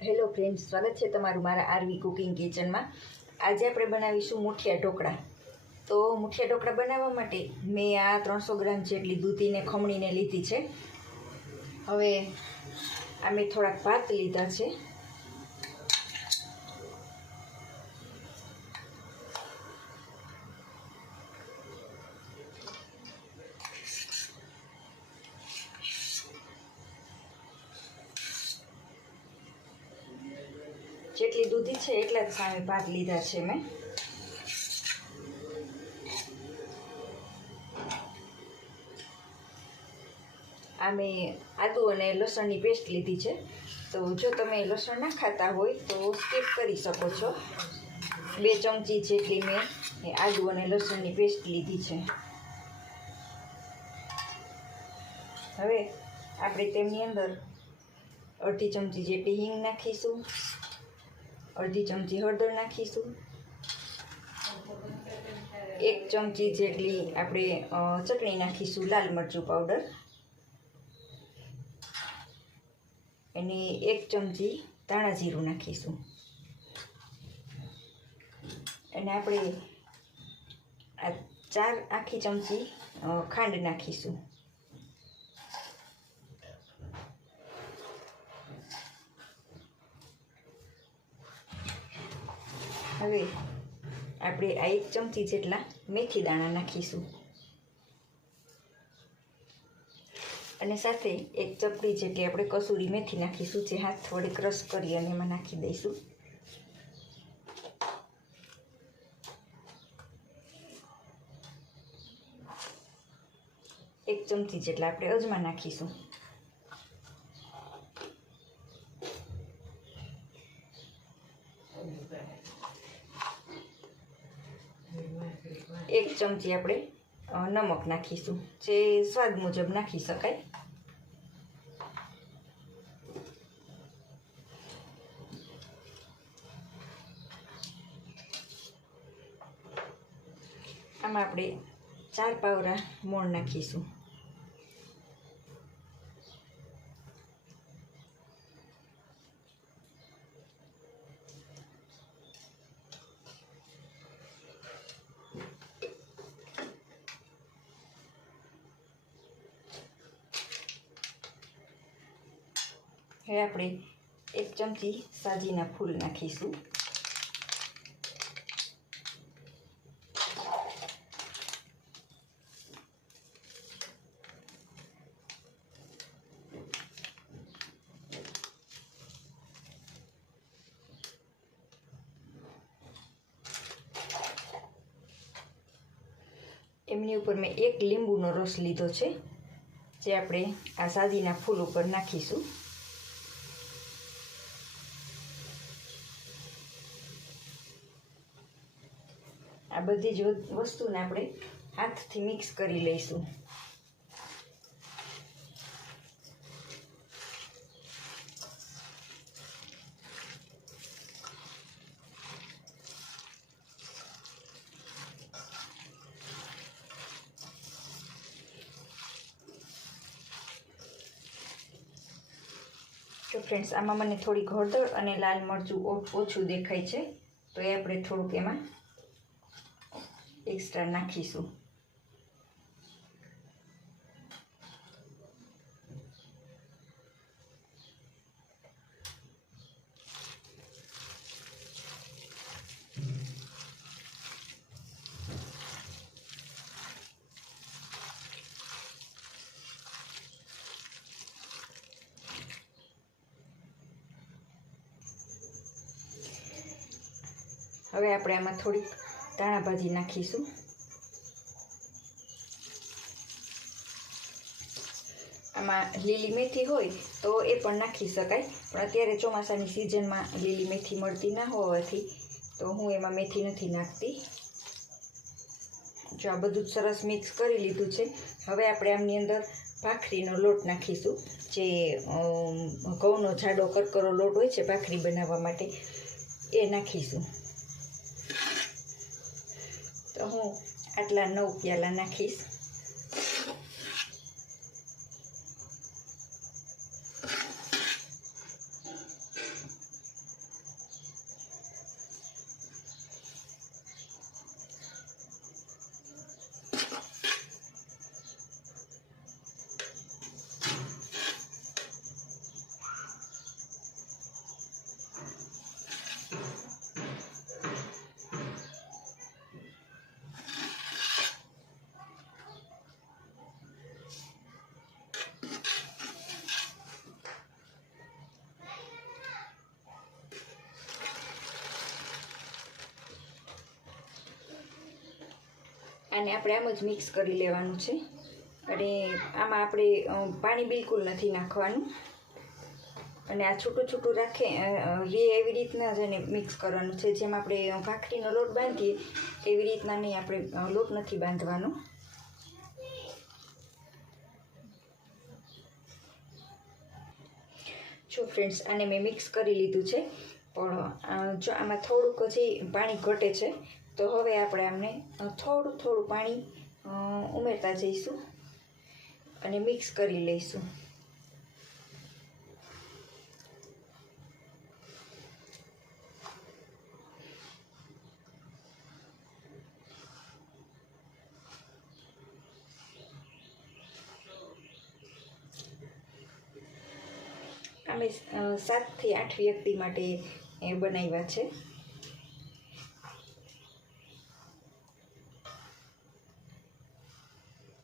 Hello friends, સ્વાગત છે તમારું મારા આરવી કુકિંગ કિચનમાં। આજે આપણે બનાવીશું મુઠિયા ઢોકળા। તો મુઠિયા ઢોકળા બનાવવા માટે મેં આ 300 ગ્રામ જેટલી દૂધીને ખમણીને લીધી છે। હવે આ મેં થોડાક ભાત લીધા છે। જેટલી દૂધી છે એટલા જ સામે ભાત લીધા છે મેં। આ મેં આદુ અને લસણની પેસ્ટ લીધી છે। તો જો તમે લસણ ના ખાતા હોય તો સ્કીપ કરી શકો છો। 2 ચમચી જેટલી મેં આદુ અને લસણની પેસ્ટ લીધી છે। હવે આપણે તેમની અંદર અડધી ચમચી જેટલી હિંગ નાખીશું, અડધી ચમચી હળદર નાખીશું, 1 ચમચી જેટલી આપણે ચટણી નાખીશું લાલ મરચું પાવડર, અને 1 ચમચી ધાણા જીરું નાખીશું, અને આપણે આ 4 આખી ચમચી ખાંડ નાખીશું। હવે આપણે આ 1 ચમચી જેટલા મેથી દાણા નાખીશું, અને સાથે 1 ચપટી જેટલી આપણે કસૂરી મેથી નાખીશું, જે હાથ વડે ક્રશ કરી અને એમાં નાખી દઈશું। એક ચમચી જેટલા આપણે અજમા નાખીશું। એક ચમચી આપણે નમક નાખીશું, જે સ્વાદ મુજબ નાખી શકાય। આમાં આપણે 4 પાવરા મોણ નાખીશું। હવે આપણે 1 ચમચી સાજીના ફૂલ નાખીશું, એમની ઉપર મેં 1 લીંબુનો રસ લીધો છે, જે આપણે આ સાજીના ફૂલ ઉપર નાખીશું। આ બધી જ વસ્તુને આપણે હાથથી મિક્સ કરી લઈશું। તો ફ્રેન્ડ્સ, આમાં મને થોડીક હળદર અને લાલ મરચું ઓછું દેખાય છે, તો એ આપણે થોડુંક એમાં એક્સ્ટ્રા નાખીશું। હવે આપણે આમાં થોડીક ધાણા ભાજી નાખીશું, આમાં લીલી મેથી હોય તો એ પણ નાખી શકાય, પણ અત્યારે ચોમાસાની સિઝનમાં લીલી મેથી મળતી ના હોવાથી તો હું એમાં મેથી નથી નાખતી। જો આ બધું સરસ મિક્સ કરી લીધું છે। હવે આપણે આમની અંદર ભાખરીનો લોટ નાખીશું, જે ઘઉંનો જાડો કરકરો લોટ હોય છે ભાખરી બનાવવા માટે, એ નાખીશું। તો હું આટલા 9 પ્યાલા નાખીશ। આને આપણે આમ જ મિક્સ કરી લેવાનું છે અને આમાં આપણે પાણી બિલકુલ નથી નાખવાનું અને આ છૂટું છૂટું રાખે રે એવી રીતના જ એને મિક્સ કરવાનું છે. જેમ આપણે ભાખરીનો લોટ બાંધીએ એવી રીતના નહીં, આપણે લોટ નથી બાંધવાનો. જો ફ્રેન્ડ્સ, આને મેં મિક્સ કરી લીધું છે, પણ જો આમાં થોડુંક હજી પાણી ઘટે છે તો હવે આપણે આમને થોડું પાણી ઉમેરતા જઈશું અને મિક્સ કરી લઈશું. અમે 7 થી 8 વ્યક્તિ માટે બનાવ્યા છે.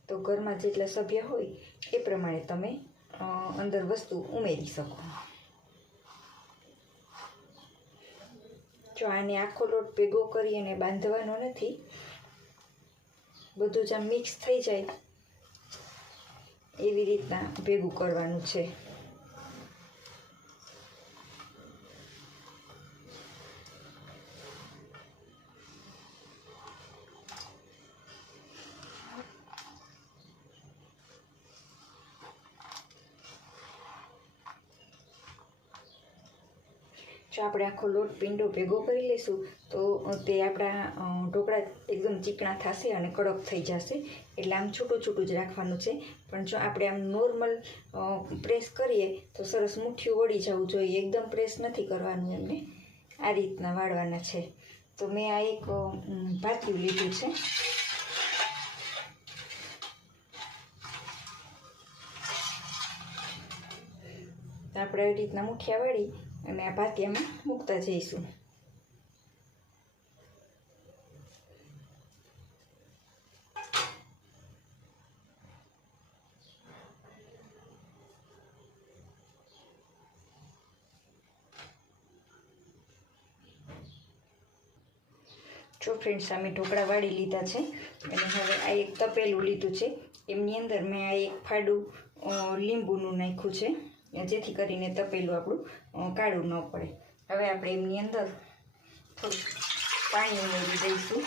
તો ઘરમાં જેટલા સભ્ય હોય એ પ્રમાણે તમે અંદર વસ્તુ ઉમેરી શકો. જો આને આખો લોટ ભેગો કરી અને બાંધવાનો નથી, બધું જ આમ મિક્સ થઈ જાય એવી રીતના ભેગું કરવાનું છે. જો આપણે આખો લોટ પીંડો ભેગો કરી લઈશું તો તે આપણા ઢોકળા એકદમ ચીકણા થશે અને કડક થઈ જશે. એટલે આમ છૂટું છૂટું જ રાખવાનું છે. પણ જો આપણે આમ નોર્મલ પ્રેસ કરીએ તો સરસ મુઠ્ઠીઓ વળી જવું જોઈએ. એકદમ પ્રેસ નથી કરવાનું, એમને આ રીતના વાળવાના છે. તો મેં આ એક ભાથું લીધું છે. તો આપણે આવી રીતના મુઠિયા વાળી અને આ ભાતિયામાં મૂકતા જઈશું. જો ફ્રેન્ડ્સ, અમે ઢોકળા વાળી લીધા છે અને હવે આ એક તપેલું લીધું છે. એમની અંદર મેં આ એક ફાડું લીંબુનું નાખ્યું છે, જેથી કરીને તપેલું આપણું કાળું ન પડે. હવે આપણે એમની અંદર થોડું પાણી ઉમેરી દઈશું.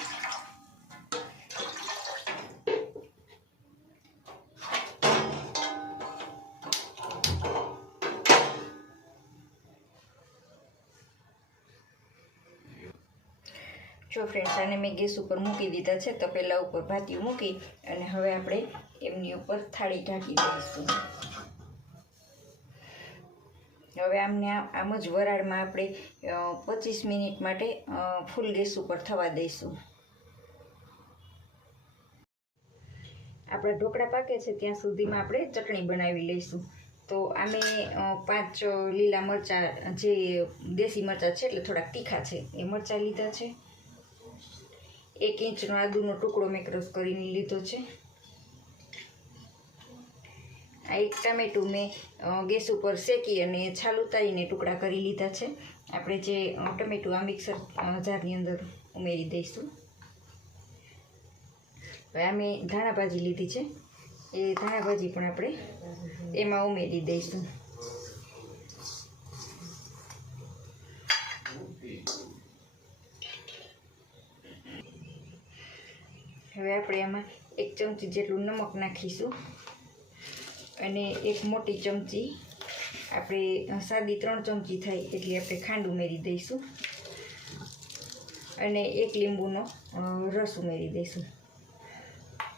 જો ફ્રેન્ડ્સ, આને મેં ગેસ ઉપર મૂકી દીધા છે, તપેલા ઉપર ભાતિયું મૂકી અને હવે આપણે એમની ઉપર થાળી ઢાંકી દઈશું. હવે આમને આમ જ વરાળમાં આપણે 25 મિનિટ માટે ફૂલ ગેસ ઉપર થવા દઈશું. આપણા ઢોકળા પાકે છે ત્યાં સુધીમાં આપણે ચટણી બનાવી લઈશું. તો આમે 5 લીલા મરચાં, જે દેશી મરચાં છે એટલે થોડાક તીખા છે, એ મરચાં લીધા છે. 1 ઇંચનો આદુનો ટુકડો મેં ક્રશ કરીને લીધો છે. આ એક ટામેટું મેં ગેસ ઉપર શેકી અને છાલ ઉતારીને ટુકડા કરી લીધા છે. આપણે જે ટમેટું આ મિક્સર જારની અંદર ઉમેરી દઈશું. હવે આ મેં ધાણા ભાજી લીધી છે, એ ધાણા ભાજી પણ આપણે એમાં ઉમેરી દઈશું. હવે આપણે આમાં 1 ચમચી જેટલું નમક નાખીશું અને 1 મોટી ચમચી, આપણે સાદી 3 ચમચી થાય એટલી આપણે ખાંડ ઉમેરી દઈશું અને 1 લીંબુનો રસ ઉમેરી દઈશું.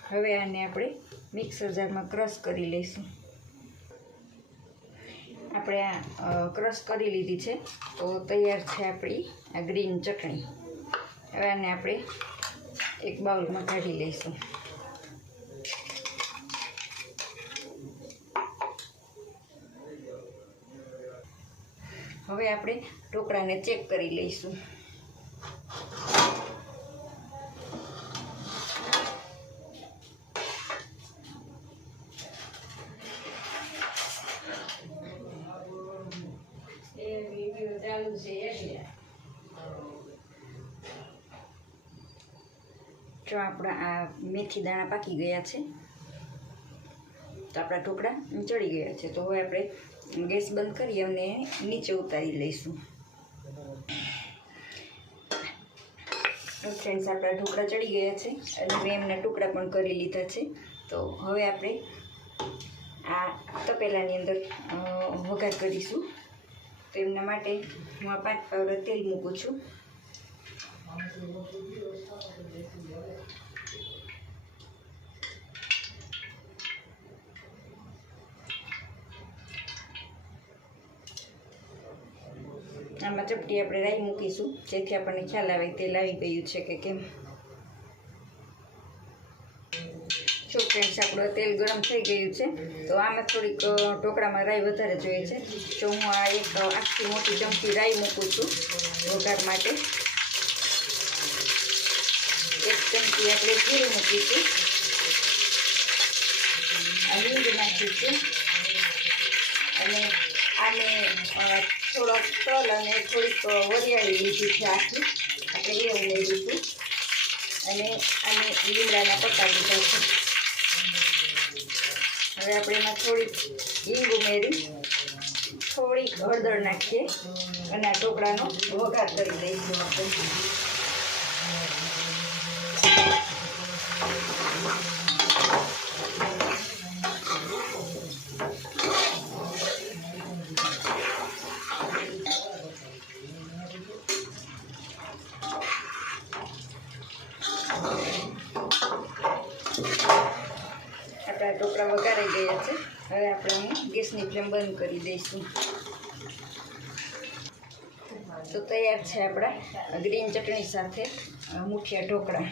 હવે આને આપણે મિક્સર જારમાં ક્રશ કરી લઈશું. આપણે આ ક્રશ કરી લીધી છે, તો તૈયાર છે આપણી આ ગ્રીન ચટણી. હવે આને આપણે એક બાઉલમાં કાઢી લઈશું. હવે આપણે ઢોકળાને ચેક કરી લઈશું. એ વિડિયો ચાલુ છે એટલે જો આપણા આ મેથી દાણા પાકી ગયા છે, તો આપણા ઢોકળા ચડી ગયા છે. તો હવે આપણે ગેસ બંધ કરી અને નીચે ઉતારી લઈશું. ફ્રેન્ડ્સ, આપણા ઢોકળા ચડી ગયા છે અને મેં એમના ટુકડા પણ કરી લીધા છે. તો હવે આપણે આ તપેલાની અંદર વઘાર કરીશું. તો એમના માટે હું આ 5 પાવડા તેલ મૂકું છું. આમાં ચપટી આપણે રાઈ મૂકીશું, જેથી આપણને ખ્યાલ આવે તેલ આવી ગયું છે કે કેમ. જો ફ્રેન્ડ્સ, આપણું તેલ ગરમ થઈ ગયું છે. તો આમાં થોડીક ઢોકળામાં રાઈ વધારે જોઈએ છે. જો હું આ એક આખી મોટી ચમચી રાઈ મૂકું છું વઘાર માટે. 1 ચમચી આપણે જીરું મૂકીશું, હિંગ નાખીશું અને આને થોડોક તલ અને થોડીક વરિયાળી લીધી છે આખી, આપણે એ ઉમેરીશું અને આને લીમડાના પત્તા લીધા છે. હવે આપણે એમાં થોડીક હિંગ ઉમેરી થોડીક હળદર નાખીએ અને આ ઢોકળાનો વઘાર કરી દઈશું આપણે. આપણા ઢોકળા વઘારાઈ ગયા છે. હવે આપણે ગેસની ફ્લેમ બંધ કરી દઈશું. તો તૈયાર છે આપણા ગ્રીન ચટણી સાથે મુઠિયા ઢોકળા.